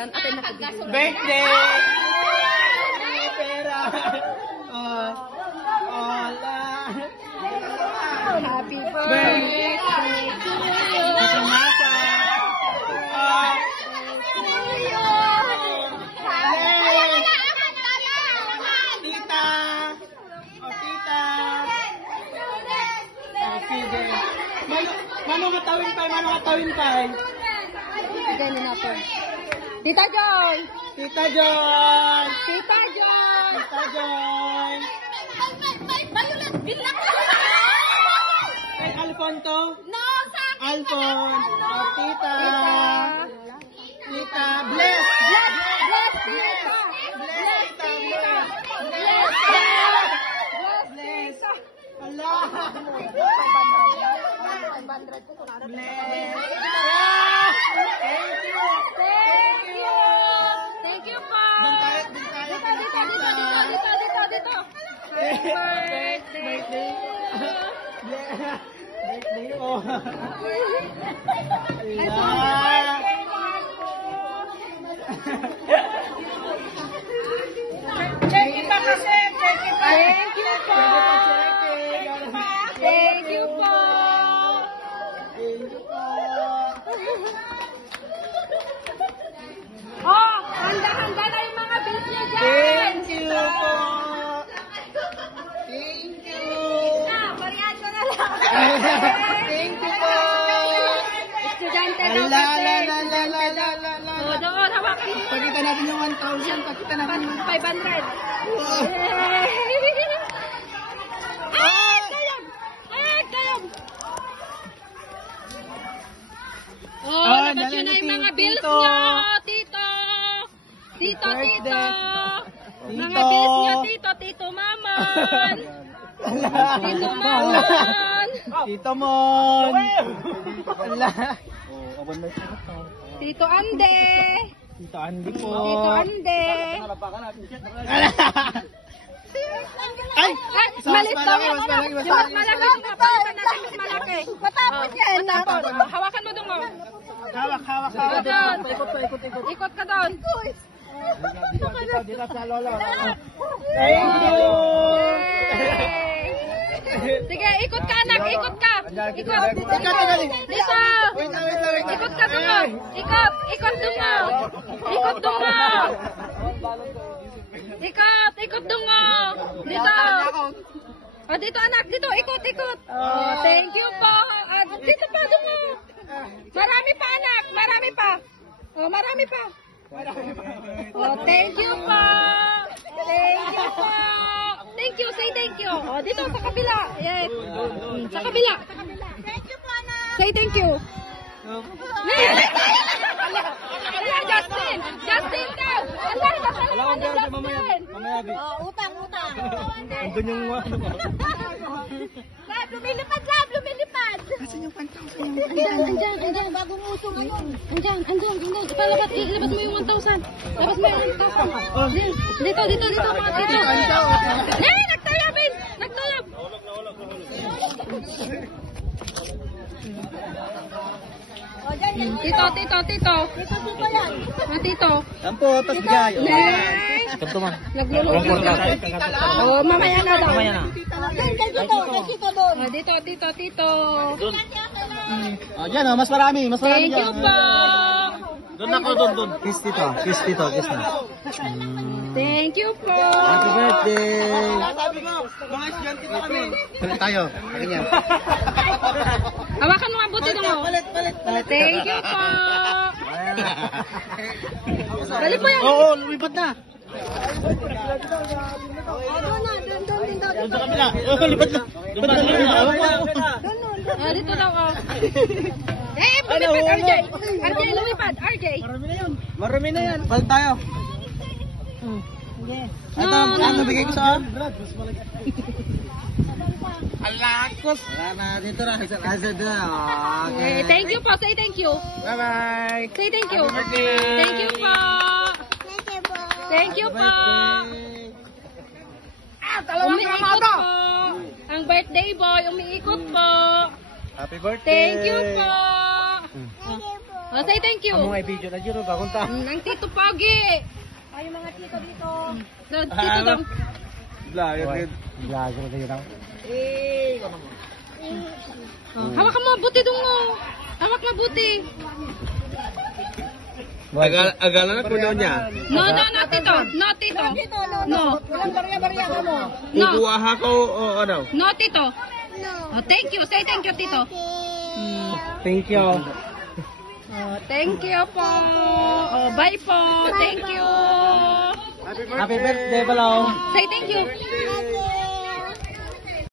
Birthday! Pera! Happy birthday to you. Mata! Tita! Tita! Sige. Mano matawin pa? Sige, ninapo. Tita Joy! Tita Joy! Tita Joy! Tita Joy! Kay Alfon to? No, sa Alfon! Tita! Tita! Bless Bless! Tita! Bless! Tita! Bless! Allah! Thank you po! Dito! Happy birthday! Birthday ko! Check it pa kasi! Thank you po! Thank you po! Oh, handa-handa na yung mga bills niyo dyan! Thank you po! Thank you! Barihan ko na lang! Thank you po! Estudyante daw La kasi! la la la la la la la. O, doon, hawakan mo! Pakita natin yung 1,000. Pakita natin yung 500! Kayam! Oh, labas yun na yung mga bills Tito. niyo, Tito! Tito! Mga Tito. bills niyo, Tito Maman! Tito Maman! Tito Mon! Ala! Tito Ande! Tito Andy po! Tito Ande! Ay! Malit daw malaki, yan. mas malaki, mas Yung mas malaki. malaki. Papalitan natin mas malaki. Matapos yan. Hawakan mo doon mo. Hawak. Doon. Ikot. Ikot ka doon. Dito sa lola. Thank you! Sige, ikot ka anak. Ikot ka. Ikot. Dito. Wait lang. Ikot ka doon mo. Ikot doon mo. Ikot doon mo. Ikot doon mo. Dito. Oh, dito anak, dito, ikot. Oh, thank you po. Dito pa, doon mo. Marami pa anak, marami pa. Oh, marami pa. Oh, thank you po. Thank you, say thank you. Oh, dito sa kabila. Yes. Sa kabila. Thank you po anak. Say thank you. Justin daw. Allah, nasalaman ni Justin. Oh, utang. Andun yung ano ba? Lumilipad. Asan yung 1,000? Andiyan, bagong uso ngayon. Andiyan. Ilabas mo yung 1,000. Labas mo yung 1,000. Dito, mga dito. Nagtalab. Tito. Tito. Yan po, tapos bigay. Kanto man. Nagluluto. Oh, mamaya na daw. Tito. Yan mas marami Thank you po. Doon ako, doon. Kiss na. Thank you po. Happy birthday! Sabi mo, mga estudyante pa kami. Palit tayo. Ganyan. Hawakan mo ang buti mo. Palit. Thank you po. Balik po yan. Oo, lumipat na. Doon sa kabila. Oo, lipat na. Dito daw. Lumipad, RJ. Lumipad, RJ. Marami na yan. Palit tayo. Ano bigay ko saan? Alakos. Wala na dito na. Okay. Thank you po. Say thank you. Bye-bye. Say thank you. Happy birthday. Thank you po. Thank you po. Umiikot po. Ang birthday boy, umiikot po. Happy birthday. Thank you po. Thank you po. Oh, say thank you. Amo ay video na dyan, kakunta. Ang Tito Pogi. Ay, yung mga tito dito. Tito daw. Vlogger din daw. Hawak ka mabuti dong mo. Hawak mabuti. Agala na puno niya. No, tito. No, tito. No. Walang barya-barya ka mo. No. Ikuha ko o ano? No, tito. Oh, thank you. Say thank you, tito. Thank you. Oh, thank you po. Oh, bye po. Thank you. Happy birthday, Balong. Say thank you.